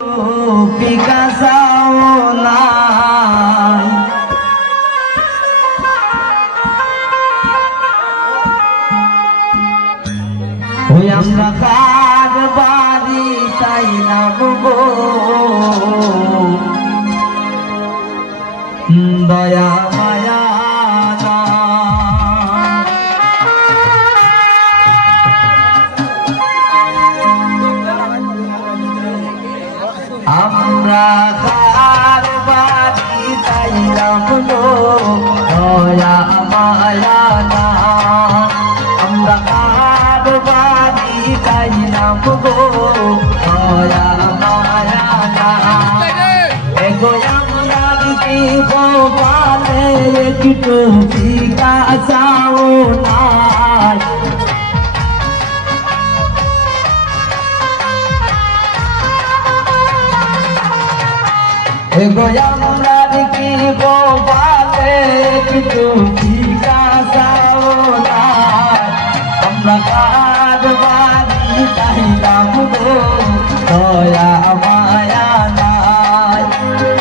আমরা কার বাড়ি চাইলাম গো দয়া মায়া আমরা কার বাড়ি চাইলাম গো দয়া মায়া না আমরা কার বাড়ি চাইলাম গো দয়া মায়া না এগো আমরা দিব বলে একটু ভিক্ষা চাও না এগো আমরা দিব বলে একটু ভিক্ষা চাও না আমরা কার বাড়ি চাইলাম গো দয়া মায়া নাই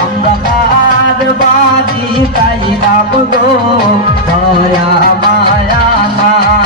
আমরা কার বাড়ি চাইলাম গো দয়া মায়া নাই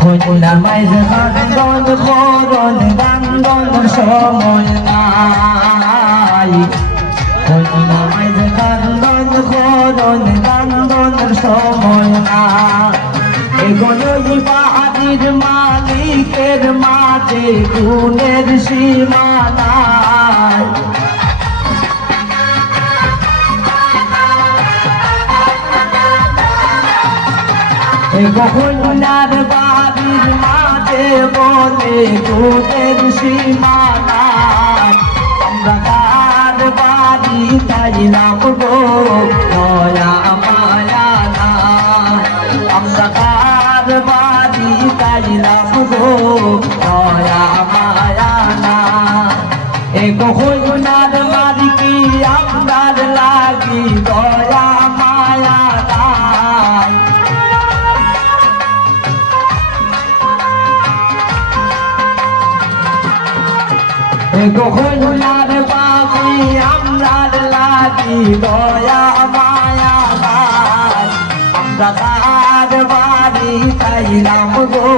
কইনা মাইজে গান করন গান গান সময় নাই কইনা মাইজে গান করন গান গান সময় নাই এগোই বাড়ির মালিকের মাঝে গুণের সীমা নাই কইনার বাড়ির মাঝে বলে গুণের সীমা নাই আমরা কার বাড়ি চাইলাম গো দয়া মায়া নাই আমরা কার বাড়ি চাইলাম গো দয়া মায়া নাই এগো কইনার বাড়ি কি আপনার লাগি দয়া মায়া নাই কইনার বাবি আমরার লাগি দয়া মায়া নাই আমরা তার বাড়ি চাইলাম গো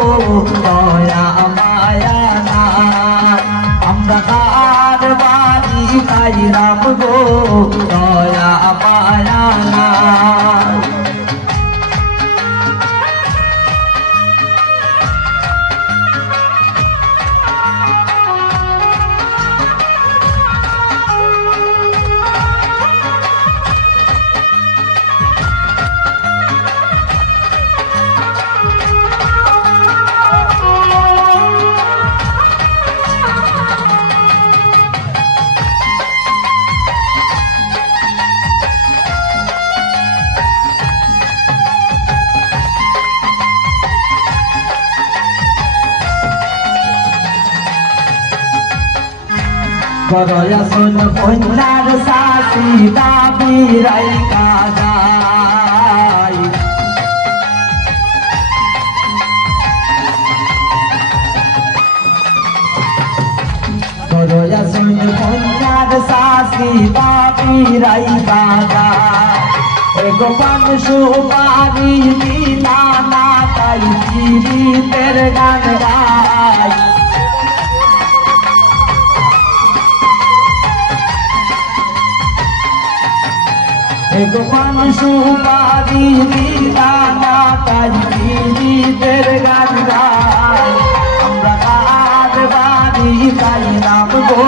দয়া মায়া নাই আমরা তার বাড়ি চাইলাম গো দয়া মায়া নাই করয়া শোন কন্যার শাশি দাবি রাইকা যায় করয়া শোন কন্যার শাশি দাবি রাইকা যায় এগো পান সুপারি দিনা না তাই চিরিতের গান গায় এগো পান সুপারি দিনা না তাই চিরিতের গান গায় আমরা কার বাড়ি চাইলাম গো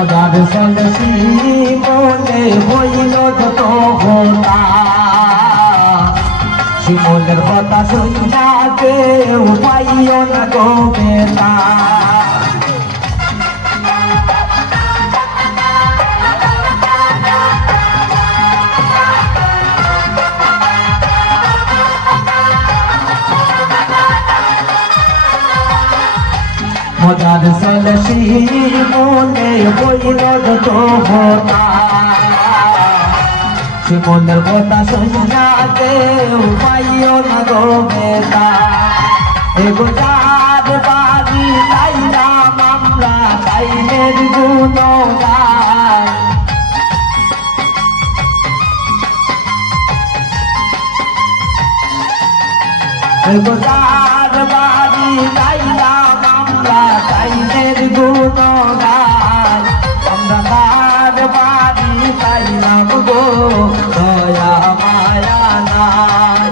মজার সলসি মনে হইল যত হোতা শিমলের কথা শুনিয়া কেউ পাইও না গো বেতা মজার সলসি মনে হইল যত হোতা শিমলের কথা শুনিয়া কেউ পাইও না গো বেতা এগো যার বাড়ি লাইলাম আমরা তাইনের গুণগান এগো যার বাড়ি লাইলাম আমরা তাইনের গুণগান আমরা তার বাড়ি লাইলাম গো দয়া মায়া নাই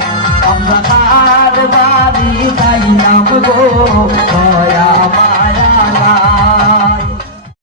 আমরা তার বাড়ি লাইলাম গো